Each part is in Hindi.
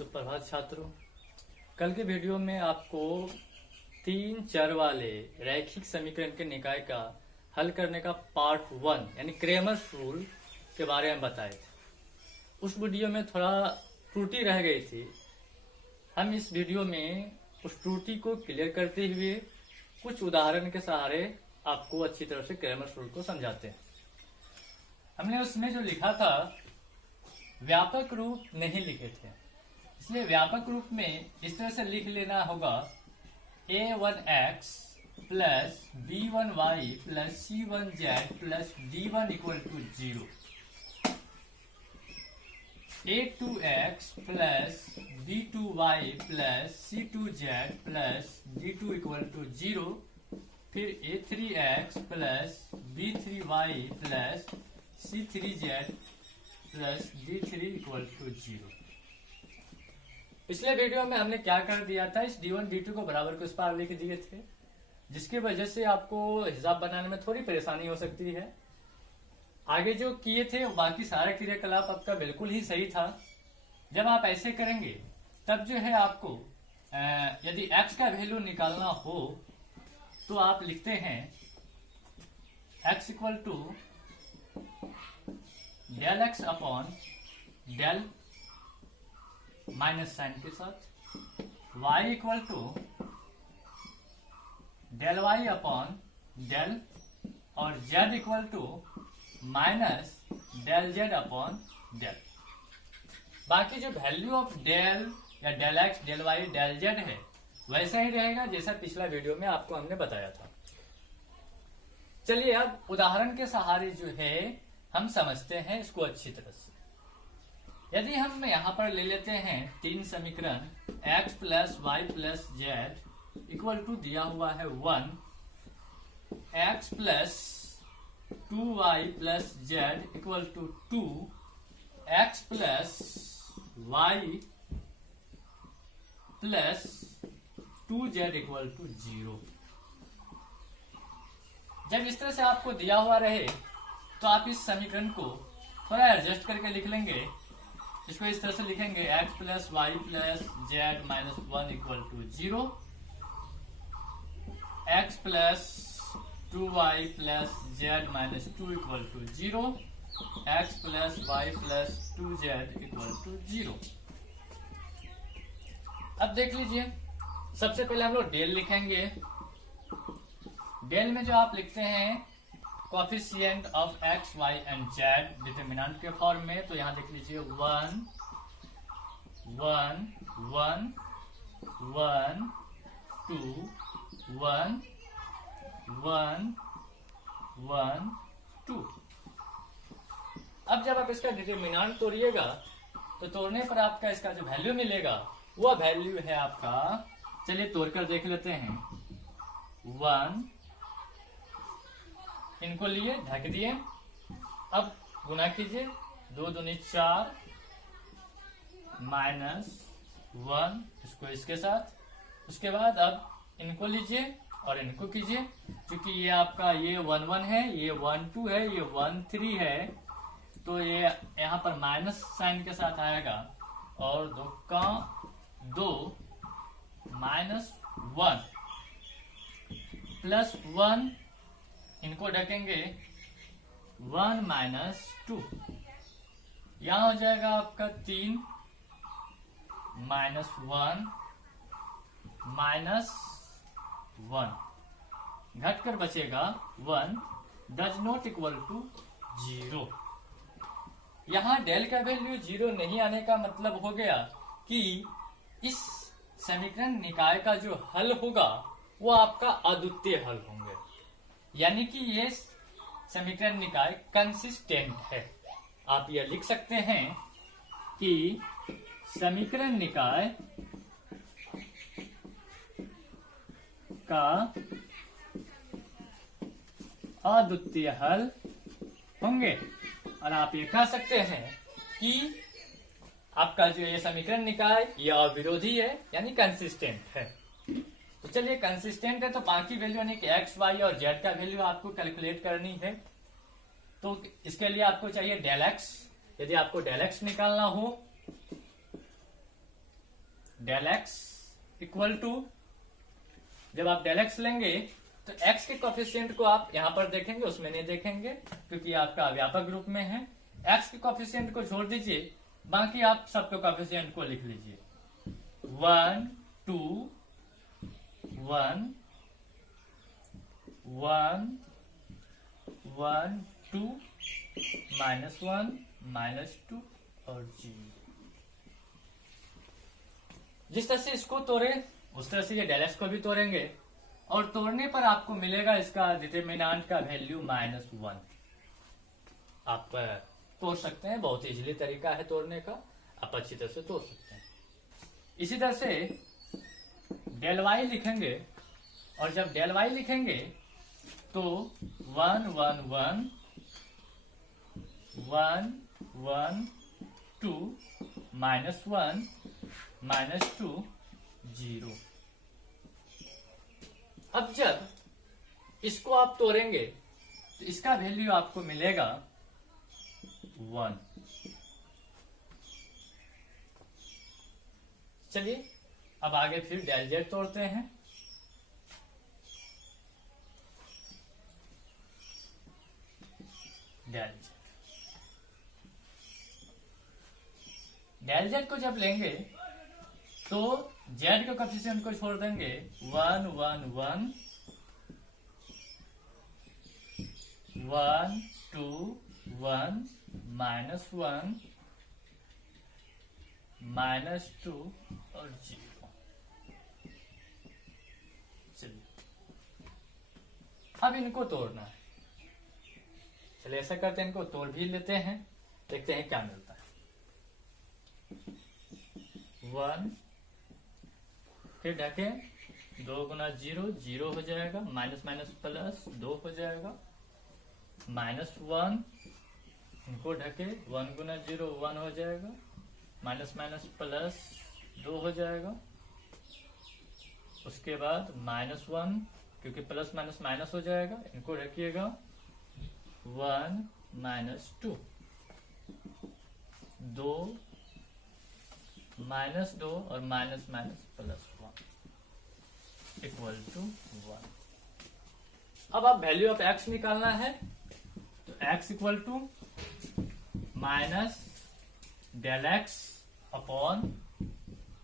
सुप्रभात छात्रों। कल के वीडियो में आपको 3 चर वाले रैखिक समीकरण के निकाय का हल करने का पार्ट 1 यानी क्रेमर्स रूल के बारे में बताए थे। उस वीडियो में थोड़ा त्रुटि रह गई थी। हम इस वीडियो में उस त्रुटि को क्लियर करते हुए कुछ उदाहरण के सहारे आपको अच्छी तरह से क्रेमर्स रूल को समझाते हैं। हमने उसमें जो लिखा था व्यापक रूप नहीं लिखे थे, इसलिए व्यापक रूप में इस तरह से लिख लेना होगा a1x plus b1y plus c1z plus d1 equal to 0, a2x plus b2y plus c2z plus d2 equal to 0, फिर a3x plus b3y plus c3z plus d3 equal to 0। पिछले वीडियो में हमने क्या कर दिया था, इस d1 d2 को बराबर को इस पार लिख दिए थे, जिसकी वजह से आपको हिसाब बनाने में थोड़ी परेशानी हो सकती है। आगे जो किए थे बाकी सारे क्रियाकलाप आपका बिल्कुल ही सही था। जब आप ऐसे करेंगे तब जो है आपको यदि x का वैल्यू निकालना हो तो आप लिखते हैं x equal to del x upon del minus sign के साथ, y equal to del y upon del और z equal to minus del z upon del. बाकी जो वैल्यू ऑफ डेल या del x del y del z है वैसा ही रहेगा जैसा पिछला वीडियो में आपको हमने बताया था। चलिए अब उदाहरण के सहारे जो है हम समझते हैं इसको अच्छी तरह से। यदि हम यहाँ पर ले लेते हैं 3 समीकरण x plus y plus z equal to दिया हुआ है 1, x plus 2y plus z equal to 2, x plus y plus 2z equal to 0। जब इस तरह से आपको दिया हुआ रहे तो आप इस समीकरण को थोड़ा एडजस्ट करके लिख लेंगे। इसको इस तरह से लिखेंगे x plus y plus z minus 1 equal to 0, x plus 2y plus z minus 2 equal to 0, x plus y plus 2z equal to 0। अब देख लीजिए, सबसे पहले हम लोग डेल लिखेंगे। डेल में जो आप लिखते हैं coefficient of x, y and z determinant के फॉर्म में, तो यहां देख लीजिए 1 1 1 1 2 1 1 1 2। अब जब आप इसका डिटरमिनेंट तोड़िएगा तो तोड़ने पर आपका इसका जो वैल्यू मिलेगा वो वैल्यू है आपका, चलिए तोड़कर देख लेते हैं, 1, इनको लिए ढक दिए। अब गुना कीजिए, 2 दूनी 4 माइनस 1 इसको इसके साथ। उसके बाद अब इनको लीजिए और इनको कीजिए, क्योंकि ये आपका ये 1 1 है, ये 1 2 है, ये 1 3 है, तो ये यहाँ पर माइनस साइन के साथ आएगा और 2 का 2 माइनस 1 प्लस 1, इनको ढकेंगे 1 माइनस 2, यहां हो जाएगा आपका 3 माइनस 1 माइनस 1, घटकर बचेगा 1 डज नॉट इक्वल टू 0। यहां डेल का वैल्यू 0 नहीं आने का मतलब हो गया कि इस समीकरण निकाय का जो हल होगा वो आपका अद्वितीय हल होंगे, यानी कि ये समीकरण निकाय कंसिस्टेंट है। आप यह लिख सकते हैं कि समीकरण निकाय का अद्वितीय हल होंगे, और आप ये कह सकते हैं कि आपका जो ये समीकरण निकाय यह अविरोधी है यानी कंसिस्टेंट है। तो चलिए कंसिस्टेंट है तो बाकी वैल्यू यानी कि x, y और z का वैल्यू आपको कैलकुलेट करनी है। तो इसके लिए आपको चाहिए डेल x। यदि आपको डेल x निकालना हो डेल एक्स इक्वल टू, जब आप डेल एक्स लेंगे तो एक्स के कोफिशिएंट को आप यहां पर देखेंगे, उसमें नहीं देखेंगे क्योंकि आपका व्यापक ग्रुप में है। एक्स के कोफिशिएंट को छोड़ दीजिए, बाकी आप सबके कोफिशिएंट को लिख लीजिए। 1 2 1 1 1 2 -1 -2 और 0। जिस तरह से इसको तोड़े उस तरह से ये डेल एक्स को भी तोड़ेंगे, और तोड़ने पर आपको मिलेगा इसका डिटरमिनेंट का वैल्यू -1। आप तोड़ सकते हैं, बहुत इजीली तरीका है तोड़ने का, आप अच्छी तरह से तोड़ सकते हैं। इसी तरह से डेल वाई लिखेंगे, और जब डेल वाई लिखेंगे तो 1 1 1 1 1 2 -1 -2 0। अब जब इसको आप तोड़ेंगे तो इसका वैल्यू आपको मिलेगा 1। चलिए अब आगे फिर डेल जेड तोड़ते हैं। डेल जेड को जब लेंगे तो जेड के कोफिशिएंट को छोड़ देंगे। 1 1 1 1 2 1 -1 -2 और 0। चलिए अब इनको तोड़ना है। चलिए ऐसा करते हैं, इनको तोड़ भी लेते हैं, देखते हैं क्या मिलता है। 1 फिर ढके, 2 गुना 0 0 हो जाएगा, माइनस माइनस प्लस 2 हो जाएगा, -1 इनको ढके, 1 गुना 0 1 हो जाएगा, माइनस माइनस प्लस 2 हो जाएगा। उसके बाद -1 क्योंकि प्लस माइनस माइनस हो जाएगा, इनको रखिएगा 1 -2 2 -2 और minus minus plus 1 equal to 1। अब आप वैल्यू ऑफ एक्स निकालना है, तो x equal to minus del x upon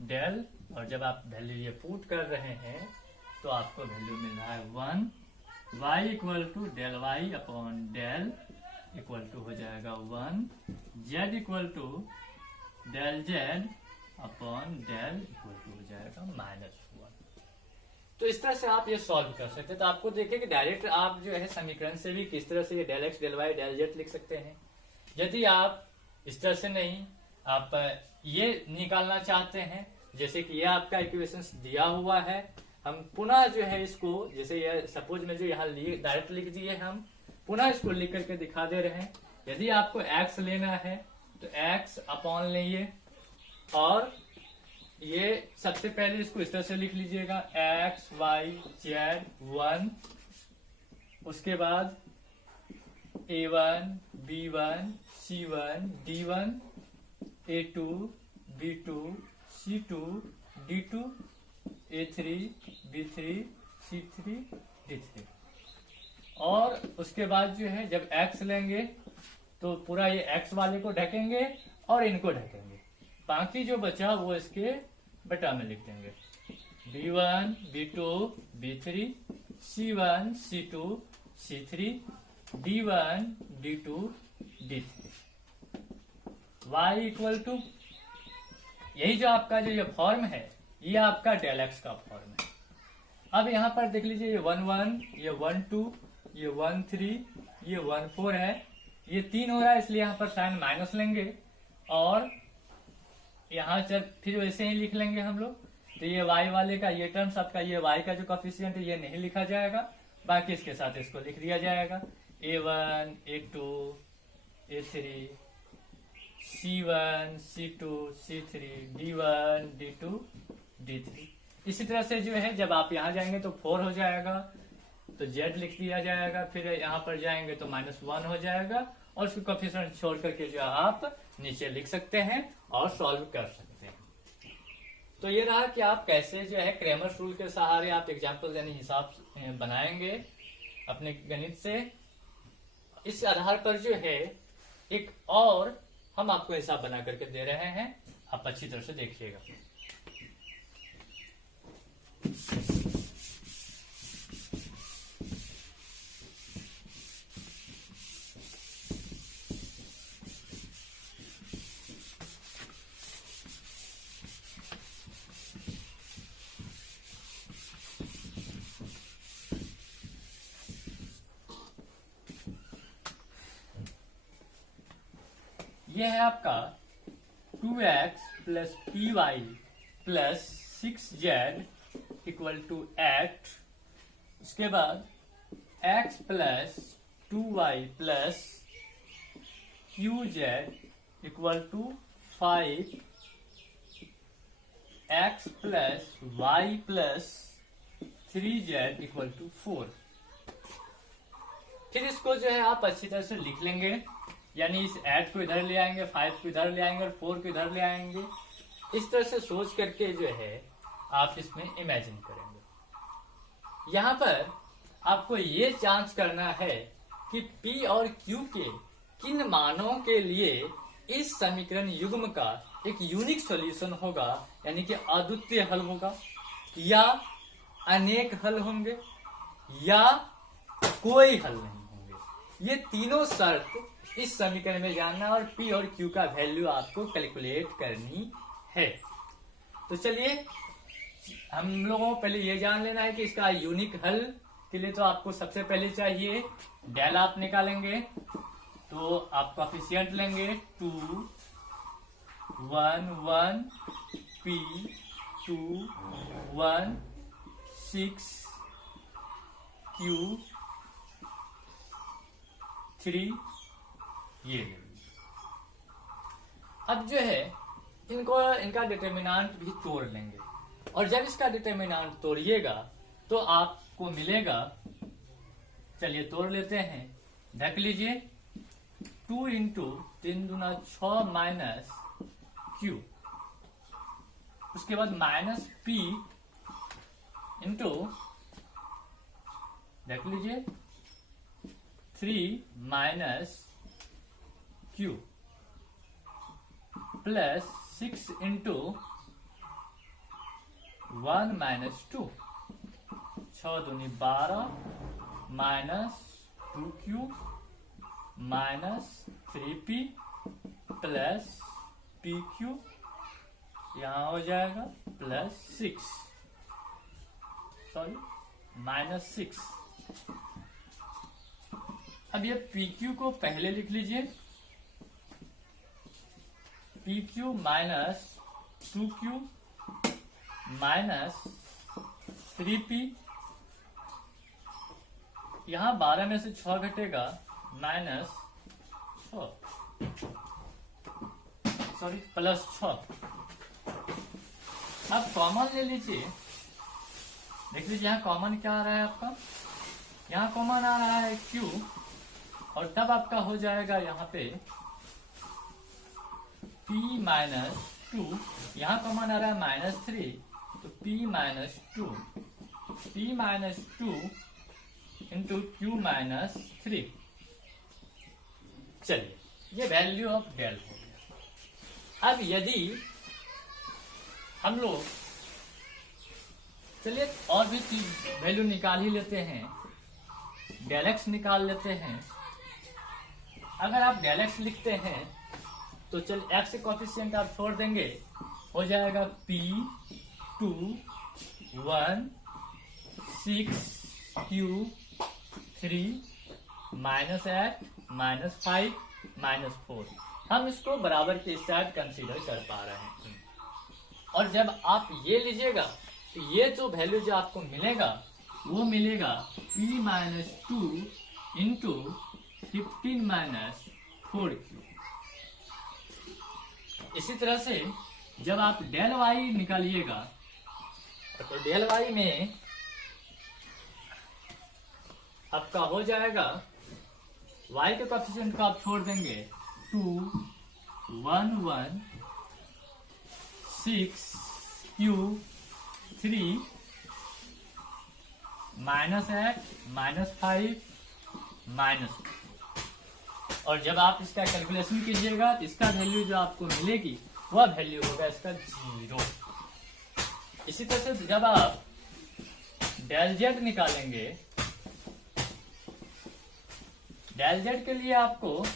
del, और जब आप वैल्यू ये पुट कर रहे हैं तो आपको वैल्यू मिल रहा है 1। y equal to del y upon del equal to हो जाएगा 1। z equal to del z upon del equal to हो जाएगा -1। तो इस तरह से आप ये सॉल्व कर सकते हैं। तो आपको देखिए कि डायरेक्ट आप जो है समीकरण से भी किस तरह से ये del x del y del z लिख सकते हैं। यदि आप इस तरह से नहीं, आप ये निकालना चाहते हैं, जैसे कि ये आपका इक्वेशन दिया हुआ है, हम पुनः जो है इसको, जैसे ये सपोज में जो यहाँ डायरेक्ट लिख दिए, हम पुनः इसको लिख करके दिखा दे रहे हैं। यदि आपको x लेना है तो x अपॉन लेंगे, और ये सबसे पहले इसको इस तरह से लिख लीजिएगा x y z 1, उसके बाद a1 b1 c1 d1 a2 b2 c2 d2 a3 b3 c3 d3। और उसके बाद जो है जब x लेंगे तो पूरा ये x वाले को ढकेंगे और इनको ढकेंगे, बाकी जो बचा वो इसके बटा में लिख देंगे। b1 b2 b3 c1 c2 c3 d1 d2 d3। y equal to, यही जो आपका जो ये फॉर्म है ये आपका डेल एक्स का फॉर्म है। अब यहाँ पर देख लीजिए ये 1 1, ये 1 2, ये 1 3, ये 1 4 है, ये 3 हो रहा है, इसलिए यहाँ पर साइन माइनस लेंगे, और यहाँ जब फिर वैसे ही लिख लेंगे हम लोग। तो ये y वाले का ये टर्म्स आपका, ये y का जो कोफिशिएंट है ये नहीं लिखा जाएगा, बाकी इसके साथ इसको लिख दिया जाएगा। a1 a2 a3 c1 c2 c3 d1 d2 d3। इसी तरह से जो है जब आप यहाँ जाएंगे तो 4 हो जाएगा, तो z लिख दिया जाएगा, फिर यहाँ पर जाएंगे तो -1 हो जाएगा, और उसको कोफिशिएंट छोड़ करके जो आप नीचे लिख सकते हैं और सॉल्व कर सकते हैं। तो ये रहा कि आप कैसे जो है क्रेमर्स रूल के सहारे आप एग्जाम्पल यानी हिसाब बनाएंगे अपने गणित से। इस आधार पर जो है एक और हम आपको हिसाब बना करके दे रहे हैं, आप अच्छी तरह से देखिएगा। ये है आपका 2x plus p y plus 6z equal to 8। उसके बाद x plus 2y plus qz equal to 5, x plus y plus 3z equal to 4। फिर इसको जो है आप अच्छी तरह से लिख लेंगे, यानी इस 8 को इधर ले आएंगे, 5 को इधर ले आएंगे और 4 को इधर ले आएंगे। इस तरह से सोच करके जो है आप इसमें इमेजिन करेंगे। यहाँ पर आपको ये जांच करना है कि P और Q के किन मानों के लिए इस समीकरण युग्म का एक यूनिक सॉल्यूशन होगा, यानी कि अद्वितीय हल होगा, या अनेक हल होंगे, या कोई हल नहीं होंगे। ये तीनों शर्त इस समीकरण में जानना और P और Q का वैल्यू आपको कैलकुलेट करनी है। तो चलिए हम लोगों को पहले ये जान लेना है कि इसका यूनिक हल के लिए तो आपको सबसे पहले चाहिए डेल। आप निकालेंगे तो आप कोएफिशिएंट लेंगे 2, 1, 1, P, 2, 1, 6, Q, 3, ये। अब जो है इनका डिटर्मिनेंट भी तोड़ लेंगे, और जब इसका डिटर्मिनेंट तोड़िएगा तो आपको मिलेगा, चलिए तोड़ लेते हैं, देख लीजिए 2 इंटू 3 दूना 6 माइनस Q, उसके बाद माइनस P इंटू देख लीजिए 3 minus Q plus 6 into 1 minus 2, 6 दूनी 12 minus 2Q minus 3P plus PQ, यहाँ हो जाएगा प्लस 6, सॉरी माइनस 6। अब ये PQ को पहले लिख लीजिए, PQ minus 2Q minus 3P, यहां 12 में से 6 घटेगा माइनस 6, सॉरी प्लस 6। अब कॉमन ले लीजिए, देख लीजिए यहाँ कॉमन क्या आ रहा है आपका, यहाँ कॉमन आ रहा है Q, और तब आपका हो जाएगा यहाँ पे P माइनस 2, यहाँ कॉमन आ रहा है माइनस 3, तो P minus 2, P minus 2 into Q minus 3। चलिए ये वैल्यू ऑफ डेल हो गया। अब यदि हम लोग चलिए और भी चीज वैल्यू निकाल ही लेते हैं, डेल एक्स निकाल लेते हैं। अगर आप डेल एक्स लिखते हैं तो चल एक्स के कोएफिशिएंट आप छोड़ देंगे, हो जाएगा P 2 1 6 Q 3 minus 8 minus 5 minus 4। हम इसको बराबर के साथ कंसीडर कर पा रहे हैं। और जब आप ये लीजिएगा तो ये जो वैल्यू जो आपको मिलेगा वो मिलेगा P minus 2 into 15 minus 4Q। इसी तरह से जब आप डेल वाई निकालिएगा तो डेल वाई में आपका हो जाएगा, y के कोएफिशिएंट को आप छोड़ देंगे 2 1 1 6 Q3 -8 -5 माइनस, और जब आप इसका कैलकुलेशन कीजिएगा तो इसका वैल्यू जो आपको मिलेगी वह वैल्यू होगा इसका 0। इसी तरह से जब आप डेल जेड निकालेंगे, डेल जेड के लिए आपको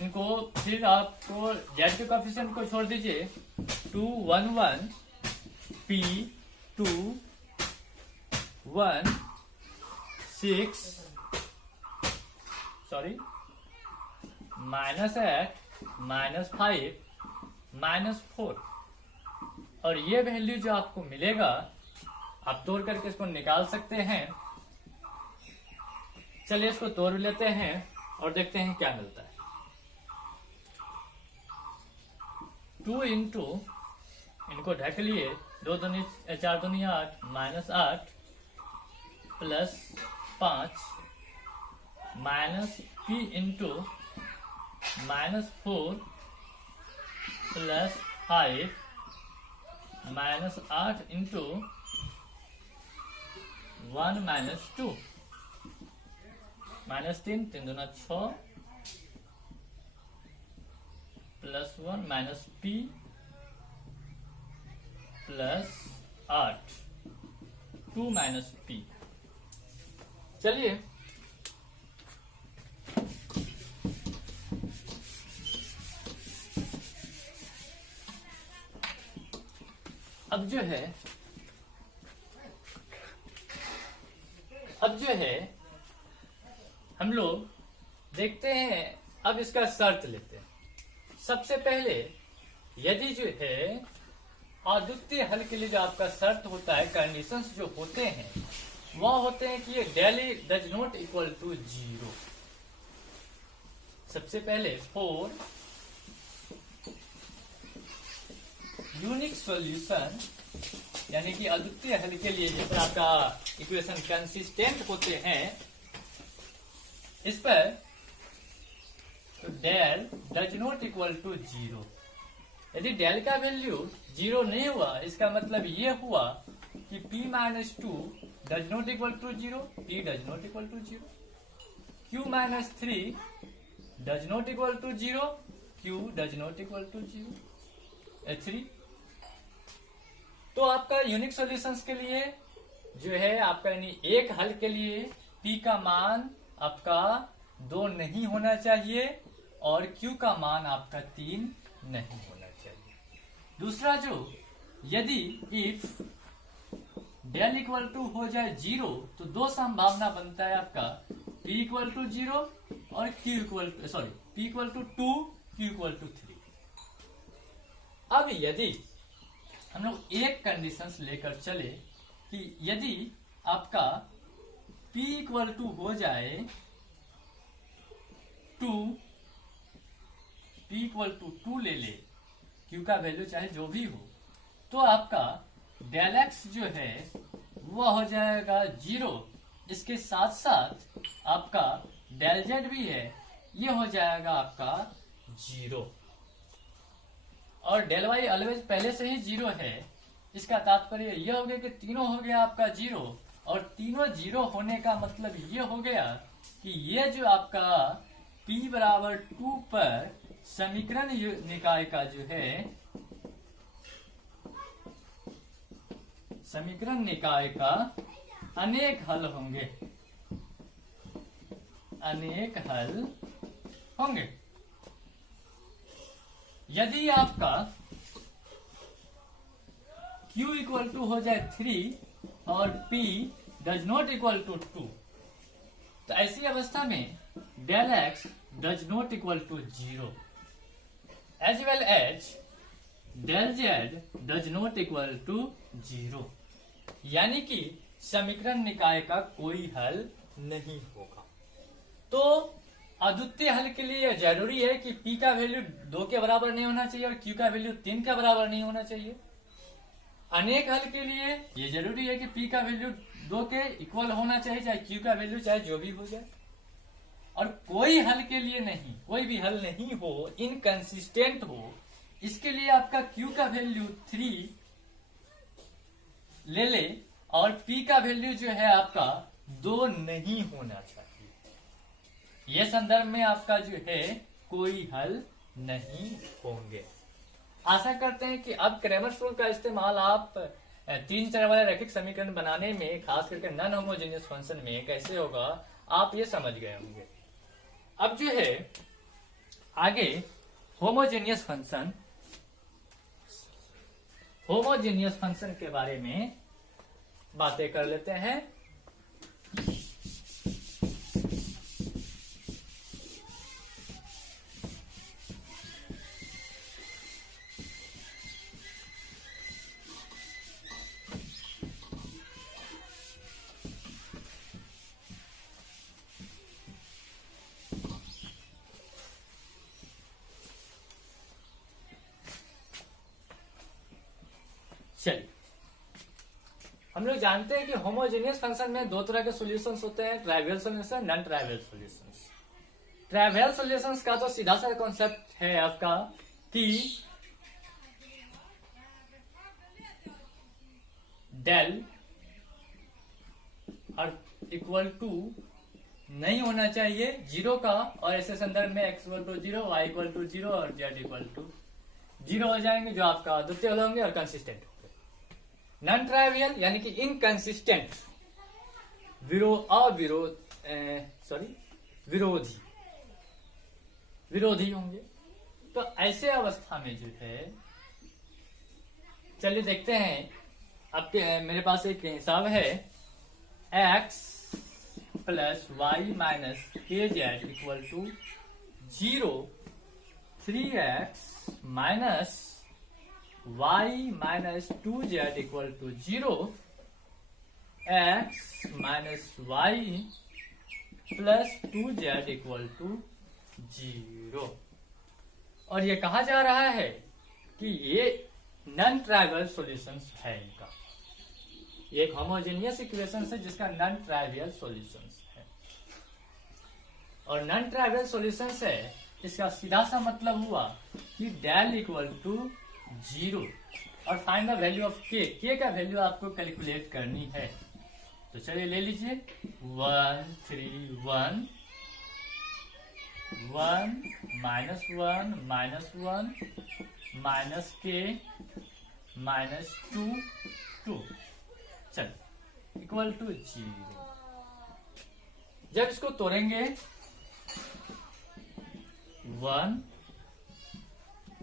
इनको फिर आपको जेड के कोएफिशिएंट को छोड़ दीजिए, 2 1 1 P 2 1 6 -8 -5 -4, और ये वैल्यू जो आपको मिलेगा आप तोड़ करके इसको निकाल सकते हैं। चलिए इसको तोड़ लेते हैं और देखते हैं क्या मिलता है। 2 इंटू, इनको ढक लिए, 2 दूनी 4 दूनी 8 -8 plus 5 minus P into -4 plus 5 -8 into 1 -2 -3 3 दूना 6 plus 1 minus P plus 8 2 minus P। चलिए अब जो है हम लोग देखते हैं, अब इसका शर्त लेते हैं। सबसे पहले यदि जो है अद्वितीय हल के लिए जो आपका शर्त होता है, कंडीशंस जो होते हैं वह होते हैं कि ये del does not equal to 0। सबसे पहले फॉर यूनिक सॉल्यूशन, यानी कि अद्वितीय हल के लिए जब आपका इक्वेशन कंसिस्टेंट होते हैं, इस पर तो del does not equal to 0। यदि डेल का वैल्यू 0 नहीं हुआ, इसका मतलब ये हुआ कि P - 2 does not equal to 0, P does not equal to 0, Q - 3 does not equal to 0, Q does not equal to 0 3। तो आपका यूनिक सॉल्यूशंस के लिए जो है आपका, यानी एक हल के लिए P का मान आपका 2 नहीं होना चाहिए और Q का मान आपका 3 नहीं होना चाहिए। दूसरा जो, यदि इफ डेल इक्वल टू हो जाए 0 तो 2 संभावना बनता है आपका, P इक्वल टू 0 और P equal to 2, Q equal to 3। अब यदि हम लोग एक कंडीशंस लेकर चले कि यदि आपका P इक्वल टू हो जाए 2, P इक्वल टू 2 ले ले, Q का वैल्यू चाहे जो भी हो, तो आपका डेल एक्स जो है वह हो जाएगा 0। इसके साथ साथ आपका डेल जेड भी है, ये हो जाएगा आपका 0, और डेल वाई ऑलवेज पहले से ही 0 है। इसका तात्पर्य यह हो गया कि तीनों हो गया आपका 0, और तीनों 0 होने का मतलब ये हो गया कि ये जो आपका P बराबर 2 पर समीकरण निकाय का जो है, समीकरण निकाय का अनेक हल होंगे, अनेक हल होंगे। यदि आपका Q इक्वल टू हो जाए 3 और P does not equal to 2, तो ऐसी अवस्था में del x does not equal to 0 as well as del z does not equal to 0, यानी कि समीकरण निकाय का कोई हल नहीं होगा। तो अद्वितीय हल के लिए यह जरूरी है कि P का वैल्यू 2 के बराबर नहीं होना चाहिए और Q का वैल्यू 3 के बराबर नहीं होना चाहिए। अनेक हल के लिए यह जरूरी है कि P का वैल्यू 2 के इक्वल होना चाहिए, चाहे Q का वैल्यू चाहे जो भी हो जाए। और कोई हल के लिए नहीं, कोई भी हल नहीं हो, इनकंसिस्टेंट हो, इसके लिए आपका Q का वैल्यू 3 ले ले और P का वैल्यू जो है आपका 2 नहीं होना चाहिए। यह संदर्भ में आपका जो है कोई हल नहीं होंगे। आशा करते हैं कि अब क्रैमर्स रूल का इस्तेमाल आप 3 चर वाले रैखिक समीकरण बनाने में, खास करके नॉन होमोजेनियस फंक्शन में कैसे होगा आप ये समझ गए होंगे। अब जो है आगे होमोजेनियस फंक्शन के बारे में बातें कर लेते हैं। चलिए, हम लोग जानते हैं कि होमोजेनियस फंक्शन में 2 तरह के सॉल्यूशंस होते हैं, trivial solution, non trivial solutions. Trivial solutions का तो सीधा सा कॉन्सेप्ट है आपका कि डेल और इक्वल टू नहीं होना चाहिए 0 का, और ऐसे संदर्भ में x equal to 0, y equal to 0 और z इक्वल टू 0 हो जाएंगे, जो आपका अद्वितीय हल होंगे और कंसिस्टेंट होंगे। नॉन ट्राइवियल यानी कि इनकंसिस्टेंट, विरोधी होंगे। तो ऐसे अवस्था में जो है, चलिए देखते हैं। आपके मेरे पास एक हिसाब है, x plus y minus k z equal to 0, 3x minus y minus 2z equal to 0, x minus y plus 2z equal to 0। और ये कहा जा रहा है कि ये नॉन ट्राइवियल सॉल्यूशंस है इनका। ये एक होमोजेनियस इक्वेशन है जिसका नॉन ट्राइवियल सॉल्यूशंस है। और नॉन ट्राइवियल सॉल्यूशंस है, इसका सीधा सा मतलब हुआ कि डेल इक्वल टू 0 और फाइंड द वैल्यू ऑफ के का वैल्यू आपको कैलकुलेट करनी है। तो चलिए ले लीजिए 1 3 1 1 माइनस 1 माइनस 1 माइनस के माइनस 2 2, चलिए इक्वल टू 0। जब इसको तोड़ेंगे 1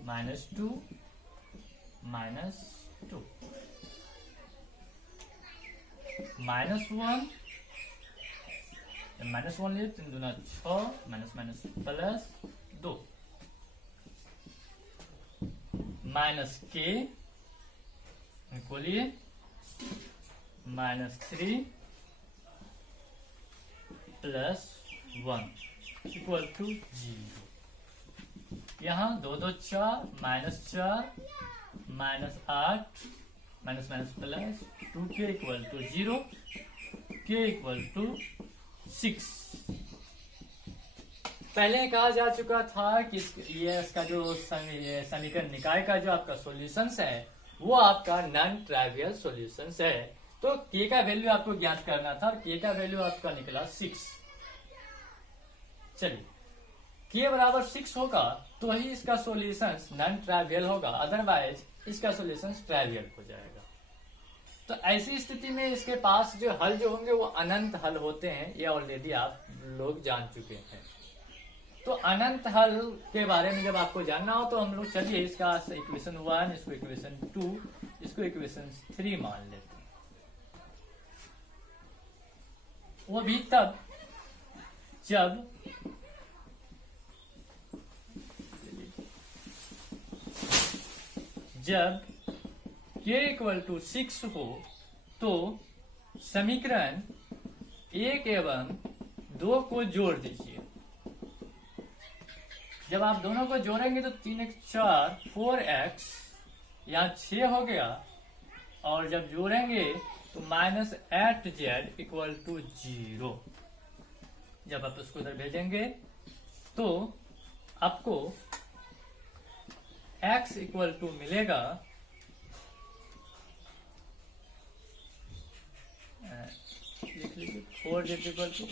माइनस 2 माइनस 2 माइनस 1 माइनस 1 लिए 3 दूना 6 माइनस माइनस प्लस 2 माइनस के खोलिए माइनस 3 प्लस 1 इक्वल टू 0। यहाँ 2 2 4 -4 -8 minus minus plus 2k equal to 0, k equal to 6। पहले कहा जा चुका था कि ये इसका जो समीकरण निकाय का जो आपका सॉल्यूशंस है वो आपका नॉन ट्राइवियल सॉल्यूशंस है। तो k का वैल्यू आपको ज्ञात करना था और k का वैल्यू आपका निकला 6। चलिए k बराबर 6 होगा तो ही इसका सॉल्यूशंस नॉन ट्राइवियल होगा, अदरवाइज इसका सॉल्यूशंस ट्राइवियल हो जाएगा। तो ऐसी स्थिति में इसके पास जो हल जो होंगे वो अनंत हल होते हैं, ये ऑलरेडी आप लोग जान चुके हैं। तो अनंत हल के बारे में जब आपको जानना हो तो हम लोग चलिए इसका इक्वेशन 1, इसको इक्वेशन 2, इसको इक्वेशन 3 मान लेते हैं। वो भी तब जब k इक्वल टू 6 हो तो समीकरण 1 एवं 2 को जोड़ दीजिए। जब आप दोनों को जोड़ेंगे तो 3 x 4 4x यहाँ 6 हो गया, और जब जोड़ेंगे तो -8z इक्वल टू 0। जब आप उसको उधर भेजेंगे तो आपको x इक्वल टू मिलेगा लिख लीजिए 4z इक्वल टू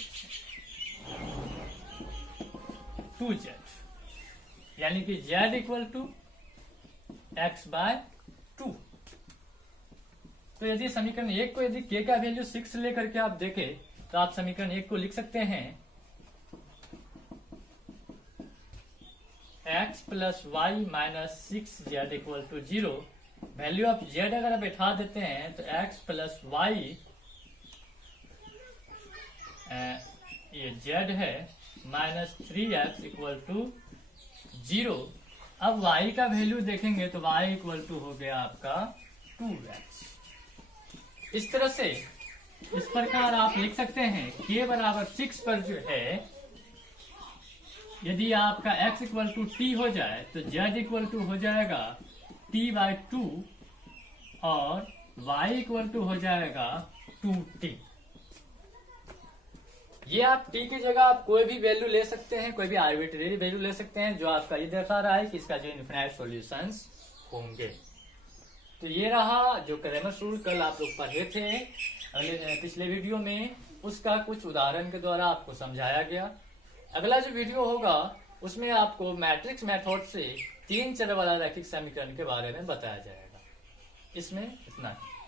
2z, यानी कि z इक्वल टू x/2। तो यदि समीकरण 1 को यदि k का वैल्यू 6 लेकर के आप देखें तो आप समीकरण 1 को लिख सकते हैं x plus y minus 6z equal to 0। Value of z अगर आप बैठा देते हैं तो x प्लस वाई, ये z है, माइनस 3x इक्वल टू 0। अब y का वैल्यू देखेंगे तो y इक्वल टू हो गया आपका 2x। इस तरह से इस प्रकार आप लिख सकते हैं k बराबर 6 पर जो है यदि आपका x इक्वल टू t हो जाए तो z इक्वल टू हो जाएगा t/2 और y इक्वल टू हो जाएगा 2t। ये आप t की जगह आप कोई भी वैल्यू ले सकते हैं, कोई भी आर्बिट्रेरी वैल्यू ले सकते हैं, जो आपका ये दिखा रहा है कि इसका जो इनफिनाइट सॉल्यूशंस होंगे। तो ये रहा जो क्रेमर्स रूल कल आप लोग पढ़े थे पिछले वीडियो में, उसका कुछ उदाहरण के द्वारा आपको समझाया गया। अगला जो वीडियो होगा उसमें आपको मैट्रिक्स मेथड से 3 चर वाला रैखिक समीकरण के बारे में बताया जाएगा। इसमें इतना ही।